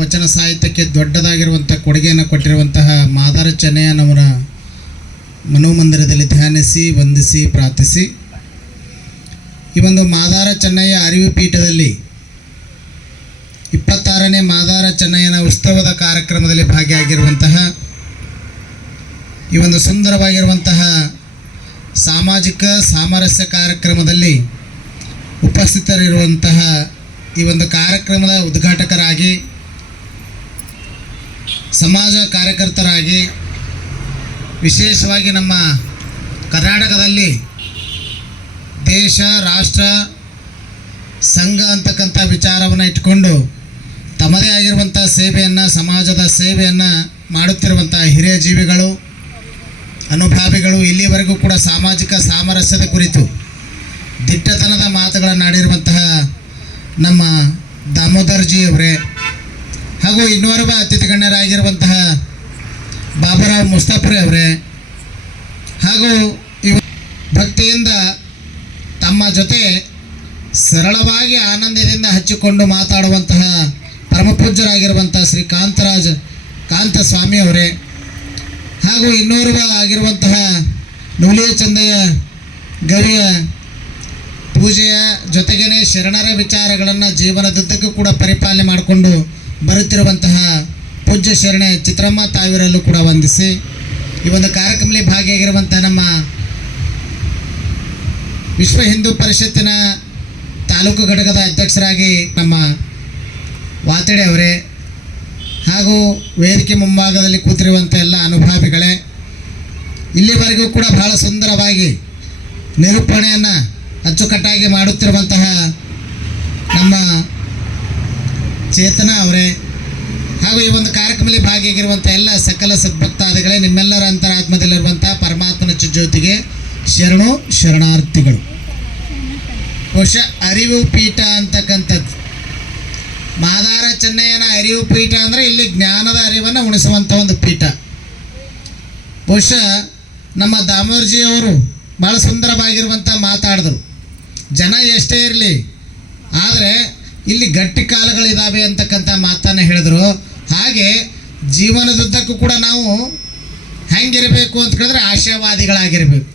ವಚನ ಸಾಹಿತ್ಯಕ್ಕೆ ದೊಡ್ಡದಾಗಿರುವಂಥ ಕೊಡುಗೆಯನ್ನು ಕೊಟ್ಟಿರುವಂತಹ ಮಾದಾರ ಚೆನ್ನಯ್ಯನವರ ಮನೋಮಂದಿರದಲ್ಲಿ ಧ್ಯಾನಿಸಿ ವಂದಿಸಿ ಪ್ರಾರ್ಥಿಸಿ ಈ ಒಂದು ಮಾದಾರ ಚೆನ್ನಯ್ಯ ಅರಿವು ಪೀಠದಲ್ಲಿ 26ನೇ ಮಾದಾರ ಚೆನ್ನಯ್ಯನ ಉತ್ಸವದ ಕಾರ್ಯಕ್ರಮದಲ್ಲಿ ಭಾಗಿಯಾಗಿರುವಂತಹ ಈ ಒಂದು ಸುಂದರವಾಗಿರುವಂತಹ ಸಾಮಾಜಿಕ ಸಾಮರಸ್ಯ ಕಾರ್ಯಕ್ರಮದಲ್ಲಿ ಉಪಸ್ಥಿತರಿರುವಂತಹ ಈ ಒಂದು ಕಾರ್ಯಕ್ರಮದ ಉದ್ಘಾಟಕರಾಗಿ ಸಮಾಜ ಕಾರ್ಯಕರ್ತರಾಗಿ ವಿಶೇಷವಾಗಿ ನಮ್ಮ ಕರ್ನಾಟಕದಲ್ಲಿ ದೇಶ ರಾಷ್ಟ್ರ ಸಂಘ ಅಂತಕ್ಕಂಥ ವಿಚಾರವನ್ನು ಇಟ್ಕೊಂಡು ತಮ್ಮದೇ ಆಗಿರುವಂಥ ಸೇವೆಯನ್ನು ಸಮಾಜದ ಸೇವೆಯನ್ನು ಮಾಡುತ್ತಿರುವಂಥ ಹಿರಿಯ ಜೀವಿಗಳು ಅನುಭಾವಿಗಳು ಇಲ್ಲಿವರೆಗೂ ಕೂಡ ಸಾಮಾಜಿಕ ಸಾಮರಸ್ಯದ ಕುರಿತು ದಿಟ್ಟತನದ ಮಾತುಗಳನ್ನು ಆಡಿರುವಂತಹ ನಮ್ಮ ದಾಮೋದರ್ಜಿ ಅವರೇ ಹಾಗೂ ಇನ್ನೋರ್ವ ಅತಿಥಿ ಗಣ್ಯರಾಗಿರುವಂತಹ ಬಾಬುರಾವ್ ಮುಸ್ತಫರಿ ಅವರೇ ಹಾಗೂ ಭಕ್ತಿಯಿಂದ ತಮ್ಮ ಜೊತೆ ಸರಳವಾಗಿ ಆನಂದದಿಂದ ಹಚ್ಚಿಕೊಂಡು ಮಾತಾಡುವಂತಹ ಪರಮಪೂಜ್ಯರಾಗಿರುವಂಥ ಶ್ರೀ ಕಾಂತಸ್ವಾಮಿ ಅವರೇ ಹಾಗೂ ಇನ್ನೋರ್ವ ಆಗಿರುವಂತಹ ನೂಲಿಯ ಚಂದಯ್ಯ ಗವಿಯ ಪೂಜೆಯ ಜೊತೆಗೇ ಶರಣರ ವಿಚಾರಗಳನ್ನು ಜೀವನದುದ್ದಕ್ಕೂ ಕೂಡ ಪರಿಪಾಲನೆ ಮಾಡಿಕೊಂಡು ಬರುತ್ತಿರುವಂತಹ ಪೂಜ್ಯ ಶರಣೆ ಚಿತ್ರಮ್ಮ ತಾಯಿರಲ್ಲೂ ಕೂಡ ವಂದಿಸಿ ಈ ಒಂದು ಕಾರ್ಯಕ್ರಮದಲ್ಲಿ ಭಾಗಿಯಾಗಿರುವಂಥ ನಮ್ಮ ವಿಶ್ವ ಹಿಂದೂ ಪರಿಷತ್ತಿನ ತಾಲೂಕು ಘಟಕದ ಅಧ್ಯಕ್ಷರಾಗಿ ನಮ್ಮ ವಾತಡೆ ಅವರೇ ಹಾಗೂ ವೇದಿಕೆ ಮುಂಭಾಗದಲ್ಲಿ ಕೂತಿರುವಂಥ ಎಲ್ಲ ಅನುಭಾವಿಗಳೇ ಇಲ್ಲಿವರೆಗೂ ಕೂಡ ಬಹಳ ಸುಂದರವಾಗಿ ನಿರೂಪಣೆಯನ್ನು ಅಚ್ಚುಕಟ್ಟಾಗಿ ಮಾಡುತ್ತಿರುವಂತಹ ನಮ್ಮ ಚೇತನ ಅವರೇ ಹಾಗೂ ಈ ಒಂದು ಕಾರ್ಯಕ್ರಮದಲ್ಲಿ ಭಾಗಿಯಾಗಿರುವಂಥ ಎಲ್ಲ ಸಕಲ ಸದ್ಭಕ್ತಾದಿಗಳೇ ನಿಮ್ಮೆಲ್ಲರ ಅಂತರಾತ್ಮದಲ್ಲಿರುವಂಥ ಪರಮಾತ್ಮನ ಜ್ಯೋತಿಗೆ ಶರಣಾರ್ಥಿಗಳು. ಬಹುಶಃ ಅರಿವು ಪೀಠ ಅಂತಕ್ಕಂಥದ್ದು ಮಾದಾರ ಚೆನ್ನಯ್ಯನ ಅರಿವು ಪೀಠ ಅಂದರೆ ಇಲ್ಲಿ ಜ್ಞಾನದ ಅರಿವನ್ನು ಉಣಿಸುವಂಥ ಒಂದು ಪೀಠ. ಬಹುಶಃ ನಮ್ಮ ದಾಮೋದರ್ಜಿಯವರು ಭಾಳ ಸುಂದರವಾಗಿರುವಂಥ ಮಾತಾಡಿದ್ರು. ಜನ ಎಷ್ಟೇ ಇರಲಿ ಆದರೆ ಇಲ್ಲಿ ಗಟ್ಟಿ ಕಾಲುಗಳಿದ್ದಾವೆ ಅಂತಕ್ಕಂಥ ಮಾತನ್ನು ಹೇಳಿದ್ರು. ಹಾಗೆ ಜೀವನದುದ್ದಕ್ಕೂ ಕೂಡ ನಾವು ಹೆಂಗಿರಬೇಕು ಅಂತ ಹೇಳಿದ್ರೆ ಆಶಯವಾದಿಗಳಾಗಿರಬೇಕು.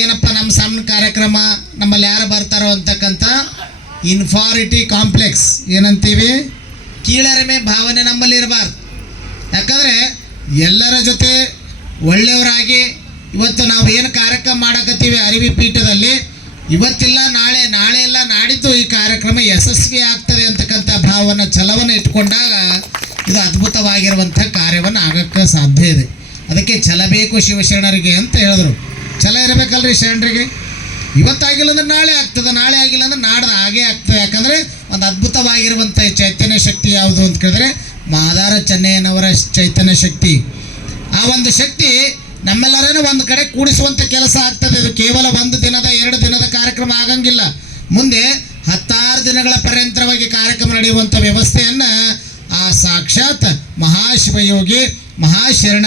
ಏನಪ್ಪ ನಮ್ಮ ಸಣ್ಣ ಕಾರ್ಯಕ್ರಮ ನಮ್ಮಲ್ಲಿ ಯಾರು ಬರ್ತಾರೋ ಅಂತಕ್ಕಂಥ ಇನ್ಫಾರಿಟಿ ಕಾಂಪ್ಲೆಕ್ಸ್ ಏನಂತೀವಿ, ಕೀಳರಿಮೆ ಭಾವನೆ ನಮ್ಮಲ್ಲಿ ಇರಬಾರ್ದು. ಯಾಕಂದರೆ ಎಲ್ಲರ ಜೊತೆ ಒಳ್ಳೆಯವರಾಗಿ ಇವತ್ತು ನಾವು ಏನು ಕಾರ್ಯಕ್ರಮ ಮಾಡಕತ್ತೀವಿ ಅರಿವಿ ಪೀಠದಲ್ಲಿ, ಇವತ್ತಿಲ್ಲ ನಾಳೆ, ನಾಳೆ ಇಲ್ಲ ನಾಡಿದ್ದು ಈ ಕಾರ್ಯಕ್ರಮ ಯಶಸ್ವಿ ಆಗ್ತದೆ ಅಂತಕ್ಕಂಥ ಭಾವನೆ ಛಲವನ್ನು ಇಟ್ಕೊಂಡಾಗ ಇದು ಅದ್ಭುತವಾಗಿರುವಂಥ ಕಾರ್ಯವನ್ನು ಆಗೋಕ್ಕೆ ಸಾಧ್ಯ ಇದೆ. ಅದಕ್ಕೆ ಛಲ ಬೇಕು ಶಿವಶರಣರಿಗೆ ಅಂತ ಹೇಳಿದ್ರು. ಛಲ ಇರಬೇಕಲ್ರಿ ಶರಣರಿಗೆ. ಇವತ್ತಾಗಿಲ್ಲ ಅಂದ್ರೆ ನಾಳೆ ಆಗ್ತದೆ, ನಾಳೆ ಆಗಿಲ್ಲ ಅಂದ್ರೆ ನಾಡ್ದು ಹಾಗೇ ಆಗ್ತದೆ. ಯಾಕಂದರೆ ಒಂದು ಅದ್ಭುತವಾಗಿರುವಂಥ ಚೈತನ್ಯ ಶಕ್ತಿ ಯಾವುದು ಅಂತ ಕೇಳಿದ್ರೆ ಮಾದಾರ ಚೆನ್ನಯ್ಯನವರ ಚೈತನ್ಯ ಶಕ್ತಿ. ಆ ಒಂದು ಶಕ್ತಿ ನಮ್ಮೆಲ್ಲರನ್ನು ಒಂದು ಕಡೆ ಕೂಡಿಸುವಂಥ ಕೆಲಸ ಆಗ್ತದೆ. ಇದು ಕೇವಲ 1 ದಿನದ 2 ದಿನದ ಕಾರ್ಯಕ್ರಮ ಆಗಂಗಿಲ್ಲ. ಮುಂದೆ 16 ದಿನಗಳ ಪರ್ಯಂತರವಾಗಿ ಕಾರ್ಯಕ್ರಮ ನಡೆಯುವಂಥ ವ್ಯವಸ್ಥೆಯನ್ನು ಆ ಸಾಕ್ಷಾತ್ ಮಹಾಶಿವಯೋಗಿ ಮಹಾಶರಣ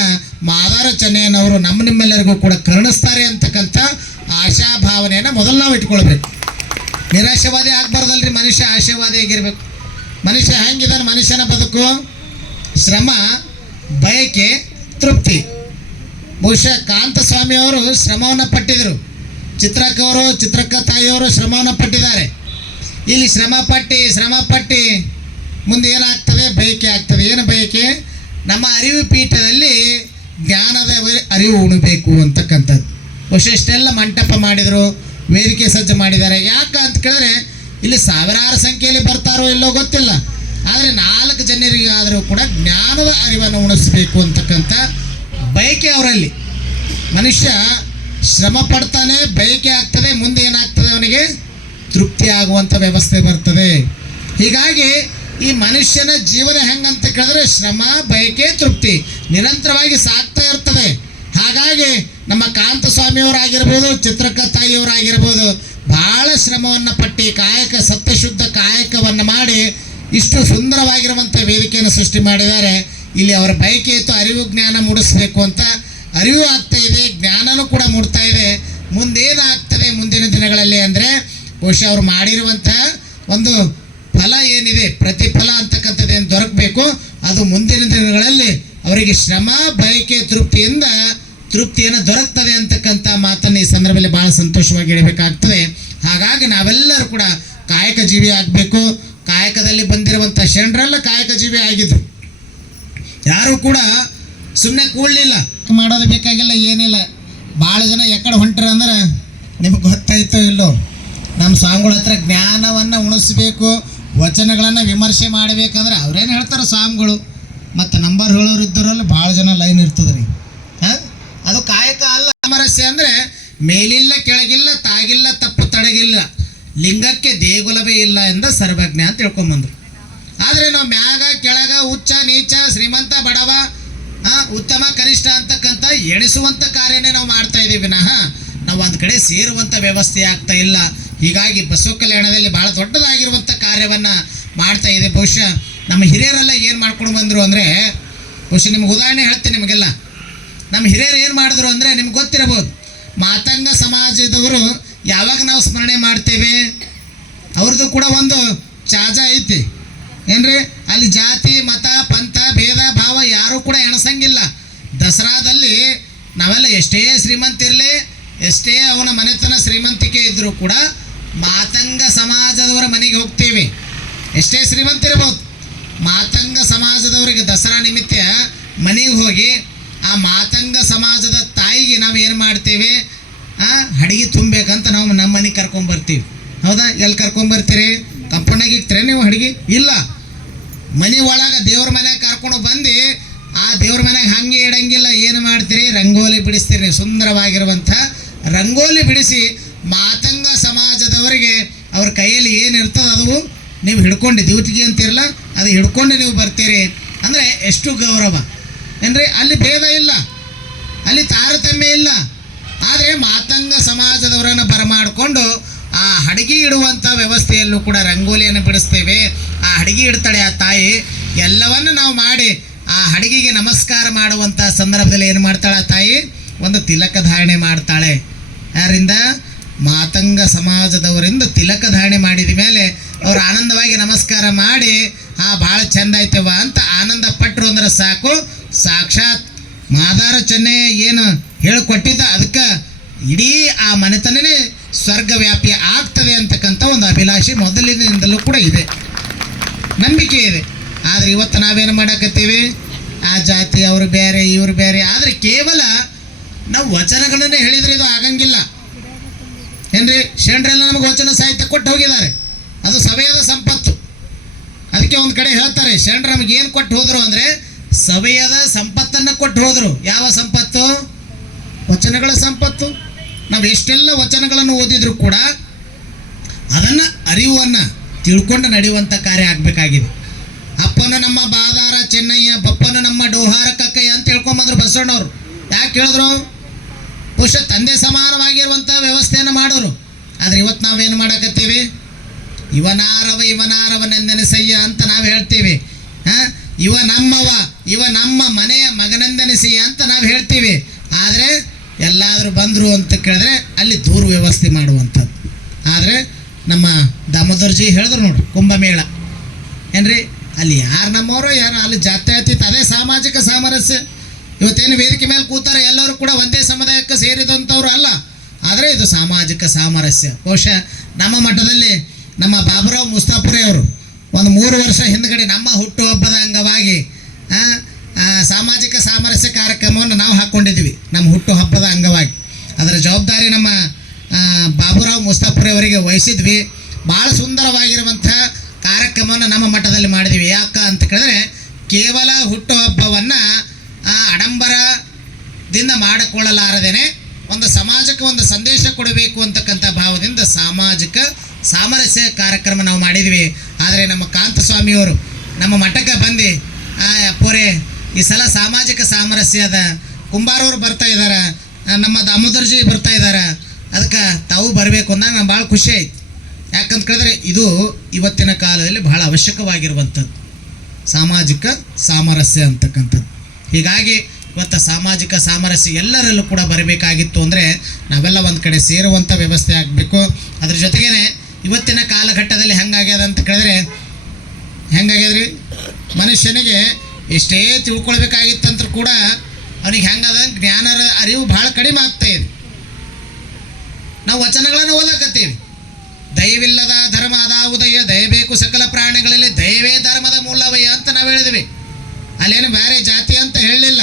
ಮಾದಾರ ಚೆನ್ನಯ್ಯನವರು ನಿಮ್ಮೆಲ್ಲರಿಗೂ ಕೂಡ ಕರುಣಿಸ್ತಾರೆ ಅಂತಕ್ಕಂಥ ಆಶಾಭಾವನೆಯನ್ನು ಮೊದಲು ನಾವು ಇಟ್ಕೊಳ್ಬೇಕು. ನಿರಾಶಾವಾದಿ ಆಗಬಾರ್ದಲ್ರಿ. ಮನುಷ್ಯ ಆಶಾವಾದಿ ಆಗಿರ್ಬೇಕು. ಮನುಷ್ಯ ಹೆಂಗಿದಾನೆ, ಮನುಷ್ಯನ ಬದುಕು ಶ್ರಮ, ಬಯಕೆ, ತೃಪ್ತಿ. ಬಹುಶಃ ಕಾಂತಸ್ವಾಮಿಯವರು ಶ್ರಮವನ್ನು ಪಟ್ಟಿದ್ರು. ಚಿತ್ರಕ್ಕ ತಾಯಿಯವರು ಶ್ರಮವನ್ನು ಪಟ್ಟಿದ್ದಾರೆ. ಇಲ್ಲಿ ಶ್ರಮ ಪಟ್ಟಿ ಮುಂದೆ ಏನಾಗ್ತದೆ, ಬಯಕೆ ಆಗ್ತದೆ. ಏನು ಬಯಕೆ? ನಮ್ಮ ಅರಿವು ಪೀಠದಲ್ಲಿ ಜ್ಞಾನದ ಅರಿವು ಉಣಬೇಕು ಅಂತಕ್ಕಂಥದ್ದು. ಬಹುಶಃ ಇಷ್ಟೆಲ್ಲ ಮಂಟಪ ಮಾಡಿದರು, ವೇದಿಕೆ ಸಜ್ಜು ಮಾಡಿದ್ದಾರೆ. ಯಾಕೆ ಅಂತ ಕೇಳಿದ್ರೆ ಇಲ್ಲಿ ಸಾವಿರಾರು ಸಂಖ್ಯೆಯಲ್ಲಿ ಬರ್ತಾರೋ ಇಲ್ಲೋ ಗೊತ್ತಿಲ್ಲ, ಆದರೆ 4 ಜನರಿಗಾದರೂ ಕೂಡ ಜ್ಞಾನದ ಅರಿವನ್ನು ಉಣಿಸಬೇಕು ಅಂತಕ್ಕಂಥ ಬಯಕೆ ಅವರಲ್ಲಿ. ಮನುಷ್ಯ ಶ್ರಮ ಪಡ್ತಾನೆ, ಬಯಕೆ ಆಗ್ತದೆ, ಮುಂದೆ ಏನಾಗ್ತದೆ ಅವನಿಗೆ ತೃಪ್ತಿ ಆಗುವಂಥ ವ್ಯವಸ್ಥೆ ಬರ್ತದೆ. ಹೀಗಾಗಿ ಈ ಮನುಷ್ಯನ ಜೀವನ ಹೆಂಗಂತ ಕೇಳಿದ್ರೆ ಶ್ರಮ, ಬಯಕೆ, ತೃಪ್ತಿ ನಿರಂತರವಾಗಿ ಸಾಗ್ತಾ ಇರ್ತದೆ. ಹಾಗಾಗಿ ನಮ್ಮ ಕಾಂತಸ್ವಾಮಿಯವರಾಗಿರ್ಬೋದು, ಚಿತ್ರಕ್ಕ ತಾಯಿಯವರಾಗಿರ್ಬೋದು ಭಾಳ ಶ್ರಮವನ್ನು ಪಟ್ಟು ಕಾಯಕ ಸತ್ಯಶುದ್ಧ ಕಾಯಕವನ್ನು ಮಾಡಿ ಇಷ್ಟು ಸುಂದರವಾಗಿರುವಂಥ ವೇದಿಕೆಯನ್ನು ಸೃಷ್ಟಿ ಮಾಡಿದ್ದಾರೆ. ಇಲ್ಲಿ ಅವರ ಬಯಕೆ ಇತ್ತು ಅರಿವು ಜ್ಞಾನ ಮೂಡಿಸಬೇಕು ಅಂತ. ಅರಿವು ಆಗ್ತಾ ಇದೆ, ಜ್ಞಾನನೂ ಕೂಡ ಮೂಡ್ತಾ ಇದೆ. ಮುಂದೇನಾಗ್ತದೆ ಮುಂದಿನ ದಿನಗಳಲ್ಲಿ ಅಂದರೆ ಬಹುಶಃ ಅವರು ಮಾಡಿರುವಂಥ ಒಂದು ಫಲ ಏನಿದೆ, ಪ್ರತಿಫಲ ಅಂತಕ್ಕಂಥದ್ದು ಏನು ಮಾಡಬೇಕು. ಅದು ಮುಂದಿನ ದಿನಗಳಲ್ಲಿ ಅವರಿಗೆ ಶ್ರಮ ಬಯಕೆ ತೃಪ್ತಿಯನ್ನು ದೊರಕ್ತದೆ ಅಂತಕ್ಕಂಥ ಮಾತನ್ನು ಈ ಸಂದರ್ಭದಲ್ಲಿ ಭಾಳ ಸಂತೋಷವಾಗಿ ಹೇಳಬೇಕಾಗ್ತದೆ. ಹಾಗಾಗಿ ನಾವೆಲ್ಲರೂ ಕೂಡ ಕಾಯಕ ಜೀವಿ ಆಗಬೇಕು. ಕಾಯಕದಲ್ಲಿ ಬಂದಿರುವಂಥ ಶರಣರೆಲ್ಲ ಕಾಯಕ ಜೀವಿ ಆಗಿದ್ರು. ಯಾರು ಕೂಡ ಸುಮ್ಮನೆ ಕೂಡಲಿಲ್ಲ, ಮಾಡೋದು ಬೇಕಾಗಿಲ್ಲ, ಏನಿಲ್ಲ. ಭಾಳ ಜನ ಎಕಡೆ ಹೊಂಟ್ರ ಅಂದ್ರೆ ನಿಮಗೆ ಗೊತ್ತಾಯ್ತೋ ಇಲ್ಲೋ, ನಮ್ಮ ಸ್ವಾಮಿಗಳ ಹತ್ರ ಜ್ಞಾನವನ್ನು ಉಣಿಸ್ಬೇಕು, ವಚನಗಳನ್ನು ವಿಮರ್ಶೆ ಮಾಡಬೇಕಂದ್ರೆ ಅವ್ರೇನು ಹೇಳ್ತಾರೆ ಸ್ವಾಮಿಗಳು. ಮತ್ತು ನಂಬರ್ ಹೇಳೋರು ಇದ್ದರಲ್ಲಿ ಭಾಳ ಜನ ಲೈನ್ ಇರ್ತದೆ ರೀ. ಅದು ಕಾಯಕ ಅಲ್ಲ. ಸಾಮರಸ್ಯ ಅಂದರೆ ಮೇಲಿಲ್ಲ ಕೆಳಗಿಲ್ಲ, ತಾಗಿಲ್ಲ ತಪ್ಪು ತಡಗಿಲ್ಲ, ಲಿಂಗಕ್ಕೆ ದೇಗುಲವೇ ಇಲ್ಲ ಎಂದ ಸರ್ವಜ್ಞ ಅಂತ ತಿಳ್ಕೊಂಬಂದ್ರು. ಆದರೆ ನಾವು ಮ್ಯಾಗ ಕೆಳಗ ಉಚ್ಚ ನೀಚ ಶ್ರೀಮಂತ ಬಡವ ಉತ್ತಮ ಕನಿಷ್ಠ ಅಂತಕ್ಕಂಥ ಎಣಿಸುವಂಥ ಕಾರ್ಯನೇ ನಾವು ಮಾಡ್ತಾ ಇದ್ದೀವಿ ವಿನಃ ನಾವು ಒಂದು ಕಡೆ ಸೇರುವಂಥ ವ್ಯವಸ್ಥೆ ಆಗ್ತಾ ಇಲ್ಲ. ಹೀಗಾಗಿ ಬಸವ ಕಲ್ಯಾಣದಲ್ಲಿ ಭಾಳ ದೊಡ್ಡದಾಗಿರುವಂಥ ಕಾರ್ಯವನ್ನು ಮಾಡ್ತಾ ಇದೆ. ಬಹುಶಃ ನಮ್ಮ ಹಿರಿಯರೆಲ್ಲ ಏನು ಮಾಡ್ಕೊಂಡು ಬಂದರು ಅಂದರೆ, ಬಹುಶಃ ನಿಮ್ಗೆ ಉದಾಹರಣೆ ಹೇಳ್ತೀನಿ ನಿಮಗೆಲ್ಲ. ನಮ್ಮ ಹಿರಿಯರು ಏನು ಮಾಡಿದ್ರು ಅಂದರೆ ನಿಮ್ಗೆ ಗೊತ್ತಿರಬಹುದು. ಮಾತಂಗ ಸಮಾಜದವರು ಯಾವಾಗ ನಾವು ಸ್ಮರಣೆ ಮಾಡ್ತೇವೆ, ಅವ್ರದ್ದು ಕೂಡ ಒಂದು ಚಾಜ ಐತಿ ಏನ್ರಿ. ಅಲ್ಲಿ ಜಾತಿ ಮತ ಪಂಥ ಭೇದ ಭಾವ ಯಾರೂ ಕೂಡ ಎಣಸಂಗಿಲ್ಲ. ದಸರಾದಲ್ಲಿ ನಾವೆಲ್ಲ ಎಷ್ಟೇ ಶ್ರೀಮಂತ ಇರಲಿ, ಎಷ್ಟೇ ಅವನ ಮನೆತನ ಶ್ರೀಮಂತಿಕೆ ಇದ್ದರೂ ಕೂಡ ಮಾತಂಗ ಸಮಾಜದವರ ಮನೆಗೆ ಹೋಗ್ತೀವಿ. ಎಷ್ಟೇ ಶ್ರೀಮಂತ ಇರ್ಬೋದು, ಮಾತಂಗ ಸಮಾಜದವರಿಗೆ ದಸರಾ ನಿಮಿತ್ತ ಮನೆಗೆ ಹೋಗಿ ಆ ಮಾತಂಗ ಸಮಾಜದ ತಾಯಿಗೆ ನಾವು ಏನು ಮಾಡ್ತೇವೆ, ಅಡಿಗೆ ತುಂಬಬೇಕಂತ ನಾವು ನಮ್ಮ ಮನೆಗೆ ಕರ್ಕೊಂಬರ್ತೀವಿ. ಹೌದಾ? ಎಲ್ಲಿ ಕರ್ಕೊಂಬರ್ತೀರಿ? ಕಂಪೌಂಡಾಗ ಇರ್ತೀರಿ ನೀವು ಅಡಿಗೆ? ಇಲ್ಲ, ಮನೆ ಒಳಗೆ ದೇವ್ರ ಮನೆಗೆ ಕರ್ಕೊಂಡು ಬಂದು ಆ ದೇವ್ರ ಮನೆಗೆ ಹಂಗೆ ಇಡಂಗಿಲ್ಲ. ಏನು ಮಾಡ್ತೀರಿ? ರಂಗೋಲಿ ಬಿಡಿಸ್ತೀರಿ. ಸುಂದರವಾಗಿರುವಂಥ ರಂಗೋಲಿ ಬಿಡಿಸಿ ಮಾತಂಗ ಸಮಾಜದವರಿಗೆ ಅವ್ರ ಕೈಯಲ್ಲಿ ಏನಿರ್ತದೆ ಅದು ನೀವು ಹಿಡ್ಕೊಂಡು, ದ್ಯೂತಿಗೆ ಅಂತಿರಲ್ಲ ಅದು ಹಿಡ್ಕೊಂಡು ನೀವು ಬರ್ತೀರಿ ಅಂದರೆ ಎಷ್ಟು ಗೌರವ ಏನ್ರಿ. ಅಲ್ಲಿ ಭೇದ ಇಲ್ಲ, ಅಲ್ಲಿ ತಾರತಮ್ಯ ಇಲ್ಲ. ಆದರೆ ಮಾತಂಗ ಸಮಾಜದವರನ್ನು ಬರಮಾಡಿಕೊಂಡು ಆ ಅಡಿಗೆ ಇಡುವಂಥ ವ್ಯವಸ್ಥೆಯಲ್ಲೂ ಕೂಡ ರಂಗೋಲಿಯನ್ನು ಬಿಡಿಸ್ತೇವೆ. ಆ ಅಡಿಗೆ ಇಡ್ತಾಳೆ ಆ ತಾಯಿ. ಎಲ್ಲವನ್ನು ನಾವು ಮಾಡಿ ಆ ಅಡಿಗೆಗೆ ನಮಸ್ಕಾರ ಮಾಡುವಂಥ ಸಂದರ್ಭದಲ್ಲಿ ಏನು ಮಾಡ್ತಾಳೆ ಆ ತಾಯಿ? ಒಂದು ತಿಲಕ ಧಾರಣೆ ಮಾಡ್ತಾಳೆ. ಯಾರಿಂದ? ಮಾತಂಗ ಸಮಾಜದವರಿಂದ ತಿಲಕ ಧಾರಣೆ ಮಾಡಿದ ಮೇಲೆ ಅವ್ರು ಆನಂದವಾಗಿ ನಮಸ್ಕಾರ ಮಾಡಿ ಭಾಳ ಚೆಂದ ಆಯ್ತವ ಅಂತ ಆನಂದ ಪಟ್ಟರು ಅಂದ್ರೆ ಸಾಕು. ಸಾಕ್ಷಾತ್ ಮಾದಾರ ಚೆನ್ನೈ ಏನು ಹೇಳಿಕೊಟ್ಟಿದ್ದ ಅದಕ್ಕೆ ಇಡೀ ಆ ಮನೆತನನೇ ಸ್ವರ್ಗವ್ಯಾಪಿ ಆಗ್ತದೆ ಅಂತಕ್ಕಂಥ ಒಂದು ಅಭಿಲಾಷೆ ಮೊದಲಿನಿಂದಲೂ ಕೂಡ ಇದೆ, ನಂಬಿಕೆ ಇದೆ. ಆದರೆ ಇವತ್ತು ನಾವೇನು ಮಾಡಕತ್ತೀವಿ? ಆ ಜಾತಿ ಅವರು ಬೇರೆ ಇವರು ಬೇರೆ. ಆದರೆ ಕೇವಲ ನಾವು ವಚನಗಳನ್ನೇ ಹೇಳಿದರೆ ಇದು ಆಗಂಗಿಲ್ಲ ಏನ್ರಿ. ಶರಣರೆಲ್ಲ ನಮಗೆ ವಚನ ಸಾಹಿತ್ಯ ಕೊಟ್ಟು ಹೋಗಿದ್ದಾರೆ, ಅದು ಸಭೆಯದ ಸಂಪತ್ತು. ಅದಕ್ಕೆ ಒಂದು ಕಡೆ ಹೇಳ್ತಾರೆ, ಶರಣರು ನಮಗೆ ಏನು ಕೊಟ್ಟು ಹೋದರು ಅಂದರೆ ಸಭೆಯದ ಸಂಪತ್ತನ್ನು ಕೊಟ್ಟು ಹೋದರು. ಯಾವ ಸಂಪತ್ತು? ವಚನಗಳ ಸಂಪತ್ತು. ನಾವು ಎಷ್ಟೆಲ್ಲ ವಚನಗಳನ್ನು ಓದಿದ್ರು ಕೂಡ ಅದನ್ನು ಅರಿವನ್ನು ತಿಳ್ಕೊಂಡು ನಡೆಯುವಂಥ ಕಾರ್ಯ ಆಗಬೇಕಾಗಿದೆ. ಅಪ್ಪನು ನಮ್ಮ ಬಾದಾರ ಚೆನ್ನಯ್ಯ, ಬಪ್ಪನು ನಮ್ಮ ಡೋಹಾರ ಕಕ್ಕಯ್ಯ ಅಂತ ಹೇಳ್ಕೊಂಬಂದ್ರು ಬಸವಣ್ಣವರು. ಯಾಕೆ ಹೇಳಿದ್ರು? ಬಹುಶಃ ತಂದೆ ಸಮಾನವಾಗಿರುವಂಥ ವ್ಯವಸ್ಥೆಯನ್ನು ಮಾಡೋರು. ಆದರೆ ಇವತ್ತು ನಾವೇನು ಮಾಡಕತ್ತೀವಿ? ಇವನಾರವನೆಂದೆನಿಸಯ್ಯ ಅಂತ ನಾವು ಹೇಳ್ತೀವಿ. ಇವ ನಮ್ಮವ, ಇವ ನಮ್ಮ ಮನೆಯ ಮಗನೆಂದೆನಿಸಯ್ಯ ಅಂತ ನಾವು ಹೇಳ್ತೀವಿ. ಆದರೆ ಎಲ್ಲಾದರೂ ಬಂದರು ಅಂತ ಕೇಳಿದ್ರೆ ಅಲ್ಲಿ ದೂರ ವ್ಯವಸ್ಥೆ ಮಾಡುವಂಥದ್ದು. ಆದರೆ ನಮ್ಮ ದಾಮೋದರ್ಜಿ ಹೇಳಿದ್ರು ನೋಡ್ರಿ, ಕುಂಭಮೇಳ ಏನ್ರಿ, ಅಲ್ಲಿ ಯಾರು ನಮ್ಮವರು ಯಾರು ಅಲ್ಲಿ ಜಾತ್ಯಾತೀತ, ಅದೇ ಸಾಮಾಜಿಕ ಸಾಮರಸ್ಯ. ಇವತ್ತೇನು ವೇದಿಕೆ ಮೇಲೆ ಕೂತಾರೆ ಎಲ್ಲರೂ ಕೂಡ ಒಂದೇ ಸಮುದಾಯಕ್ಕೆ ಸೇರಿದಂಥವ್ರು ಅಲ್ಲ, ಆದರೆ ಇದು ಸಾಮಾಜಿಕ ಸಾಮರಸ್ಯ. ಬಹುಶಃ ನಮ್ಮ ಮಠದಲ್ಲಿ ನಮ್ಮ ಬಾಬುರಾವ್ ಮುಸ್ತಾಪುರಿ ಅವರು ಒಂದು 3 ವರ್ಷ ಹಿಂದ್ಗಡೆ ನಮ್ಮ ಹುಟ್ಟುಹಬ್ಬದ ಅಂಗವಾಗಿ ಸಾಮಾಜಿಕ ಸಾಮರಸ್ಯ ಕಾರ್ಯಕ್ರಮವನ್ನು ನಾವು ಹಾಕ್ಕೊಂಡಿದ್ವಿ. ನಮ್ಮ ಹುಟ್ಟುಹಬ್ಬದ ಅಂಗವಾಗಿ ಅದರ ಜವಾಬ್ದಾರಿ ನಮ್ಮ ಬಾಬುರಾವ್ ಮುಸ್ತಾಪುರಿ ಅವರಿಗೆ ವಹಿಸಿದ್ವಿ. ಭಾಳ ಸುಂದರವಾಗಿರುವಂಥ ಕಾರ್ಯಕ್ರಮವನ್ನು ನಮ್ಮ ಮಠದಲ್ಲಿ ಮಾಡಿದ್ವಿ. ಯಾಕೆ ಅಂತ ಕೇಳಿದ್ರೆ, ಕೇವಲ ಹುಟ್ಟುಹಬ್ಬವನ್ನು ಆಡಂಬರದಿಂದ ಮಾಡಿಕೊಳ್ಳಲಾರದೇನೆ ಒಂದು ಸಮಾಜಕ್ಕೆ ಒಂದು ಸಂದೇಶ ಕೊಡಬೇಕು ಅಂತಕ್ಕಂಥ ಭಾವದಿಂದ ಸಾಮಾಜಿಕ ಸಾಮರಸ್ಯ ಕಾರ್ಯಕ್ರಮ ನಾವು ಮಾಡಿದ್ವಿ. ಆದರೆ ನಮ್ಮ ಕಾಂತಸ್ವಾಮಿಯವರು ನಮ್ಮ ಮಠಕ್ಕೆ ಬಂದು ಪೂರೆ ಈ ಸಲ ಸಾಮಾಜಿಕ ಸಾಮರಸ್ಯದ ಕುಂಬಾರವರು ಬರ್ತಾ ಇದ್ದಾರೆ, ನಮ್ಮ ದಾಮೋದರ್ಜಿ ಬರ್ತಾ ಇದ್ದಾರೆ, ಅದಕ್ಕೆ ತಾವು ಬರಬೇಕು ಅಂದಾಗ ನಂಗೆ ಭಾಳ ಖುಷಿ ಆಯ್ತು. ಯಾಕಂತ ಕೇಳಿದ್ರೆ ಇದು ಇವತ್ತಿನ ಕಾಲದಲ್ಲಿ ಬಹಳ ಅವಶ್ಯಕವಾಗಿರುವಂಥದ್ದು ಸಾಮಾಜಿಕ ಸಾಮರಸ್ಯ ಅಂತಕ್ಕಂಥದ್ದು. ಹೀಗಾಗಿ ಇವತ್ತು ಸಾಮಾಜಿಕ ಸಾಮರಸ್ಯ ಎಲ್ಲರಲ್ಲೂ ಕೂಡ ಬರಬೇಕಾಗಿತ್ತು ಅಂದರೆ ನಾವೆಲ್ಲ ಒಂದು ಕಡೆ ಸೇರುವಂಥ ವ್ಯವಸ್ಥೆ ಆಗಬೇಕು. ಅದ್ರ ಜೊತೆಗೇ ಇವತ್ತಿನ ಕಾಲಘಟ್ಟದಲ್ಲಿ ಹೆಂಗಾಗ್ಯದ ಅಂತ ಕೇಳಿದ್ರೆ ಹೆಂಗಾಗ್ಯದ್ರಿ ಮನುಷ್ಯನಿಗೆ ಎಷ್ಟೇ ತಿಳ್ಕೊಳ್ಬೇಕಾಗಿತ್ತಂತ ಕೂಡ ಅವನಿಗೆ ಹೆಂಗದ ಜ್ಞಾನದ ಅರಿವು ಭಾಳ ಕಡಿಮೆ ಆಗ್ತಾ ಇದೆ. ನಾವು ವಚನಗಳನ್ನು ಓದಕತ್ತೀವಿ, ದಯವಿಲ್ಲದ ಧರ್ಮ ಅದಾವುದಯ್ಯ, ದಯಬೇಕು ಸಕಲ ಪ್ರಾಣಿಗಳಲ್ಲಿ, ದಯವೇ ಧರ್ಮದ ಮೂಲವಯ್ಯ ಅಂತ ನಾವು ಹೇಳಿದ್ವಿ. ಅಲ್ಲೇನು ಬೇರೆ ಜಾತಿ ಅಂತ ಹೇಳಲಿಲ್ಲ.